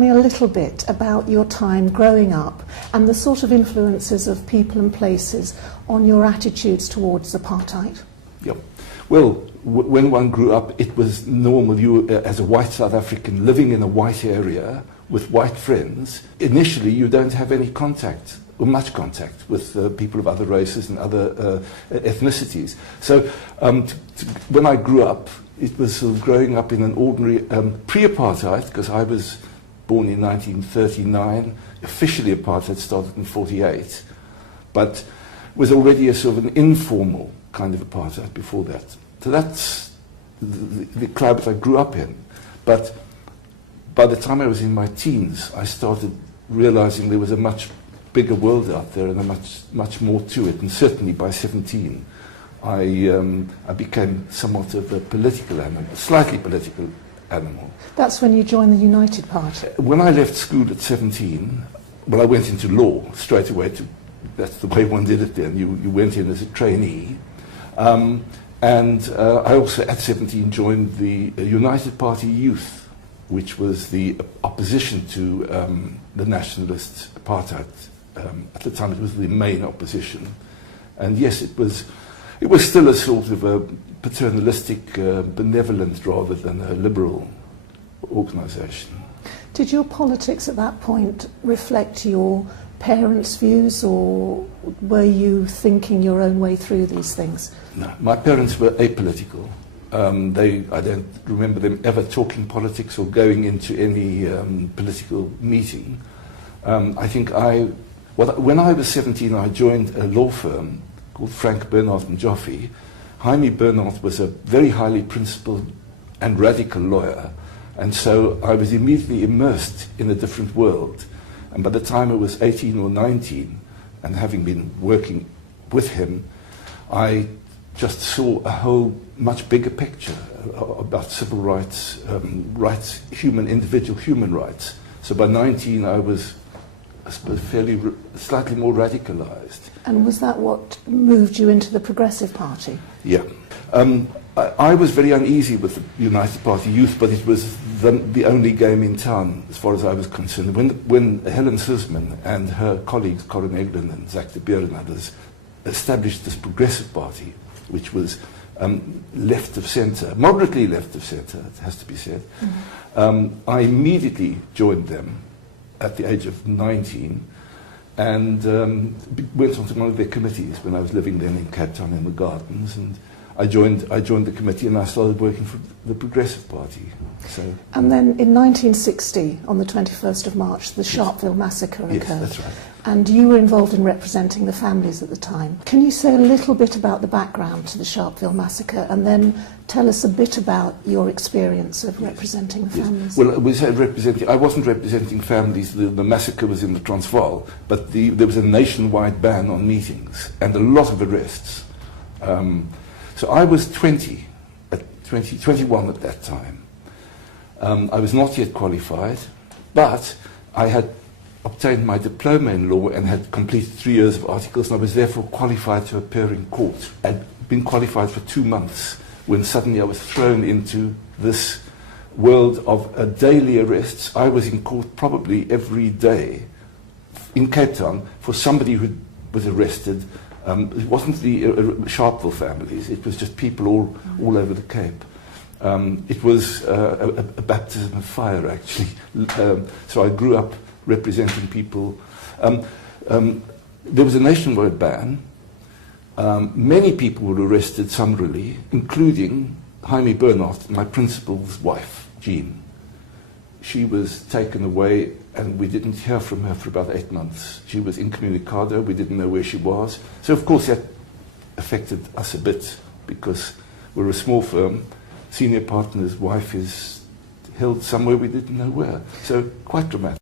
me a little bit about your time growing up and the sort of influences of people and places on your attitudes towards apartheid? Yep. Well, when one grew up, it was normal. You, as a white South African living in a white area with white friends, initially you don't have any contact, or much contact, with people of other races and other ethnicities. So when I grew up, it was sort of growing up in an ordinary pre-apartheid, because I was born in 1939. Officially, apartheid started in 1948, but was already a sort of an informal kind of apartheid before that. So that's the climate I grew up in. But by the time I was in my teens, I started realizing there was a much bigger world out there and a much more to it. And certainly by 17, I became somewhat of a political animal, a slightly political animal. That's when you joined the United Party? When I left school at 17, well, I went into law straight away. That's the way one did it then. You went in as a trainee. And I also, at 17, joined the United Party Youth, which was the opposition to the nationalist apartheid. At the time, it was the main opposition. And yes, it was still a sort of a paternalistic, benevolent rather than a liberal organisation. Did your politics at that point reflect your parents' views, or were you thinking your own way through these things? No, my parents were apolitical. I don't remember them ever talking politics or going into any political meeting. I think when I was 17, I joined a law firm called Frank Bernhardt and Joffe. Jaime Bernhardt was a very highly principled and radical lawyer, and so I was immediately immersed in a different world. And by the time I was 18 or 19, and having been working with him, I just saw a whole much bigger picture about civil rights, individual human rights. So by 19, I was, I suppose, slightly more radicalized. And was that what moved you into the Progressive Party? Yeah. I was very uneasy with the United Party Youth, but it was the only game in town as far as I was concerned. When Helen Suzman and her colleagues, Corin Eglin and Zach de Beer and others, established this Progressive Party, which was left of centre, moderately left of centre, it has to be said, I immediately joined them at the age of 19 and went onto one of their committees when I was living then in Cape Town in the Gardens, and I joined the committee and I started working for the Progressive Party. So, and then in 1960, on the 21st of March, the Sharpeville massacre occurred. Yes, that's right. And you were involved in representing the families at the time. Can you say a little bit about the background to the Sharpeville massacre, and then tell us a bit about your experience of representing the families? Well, I wasn't representing families. The massacre was in the Transvaal, but there was a nationwide ban on meetings and a lot of arrests. So I was 21 at that time. I was not yet qualified, but I had obtained my diploma in law and had completed 3 years of articles, and I was therefore qualified to appear in court. I'd been qualified for 2 months when suddenly I was thrown into this world of daily arrests. I was in court probably every day in Cape Town for somebody who was arrested. It wasn't the Sharpeville families, it was just people all over the Cape. It was a baptism of fire, actually. So I grew up representing people. There was a nationwide ban. Many people were arrested summarily, including Jaime Bernhardt, my principal's wife, Jean. She was taken away and we didn't hear from her for about 8 months. She was incommunicado, we didn't know where she was. So of course that affected us a bit because we're a small firm. Senior partner's wife is held somewhere we didn't know where. So quite dramatic.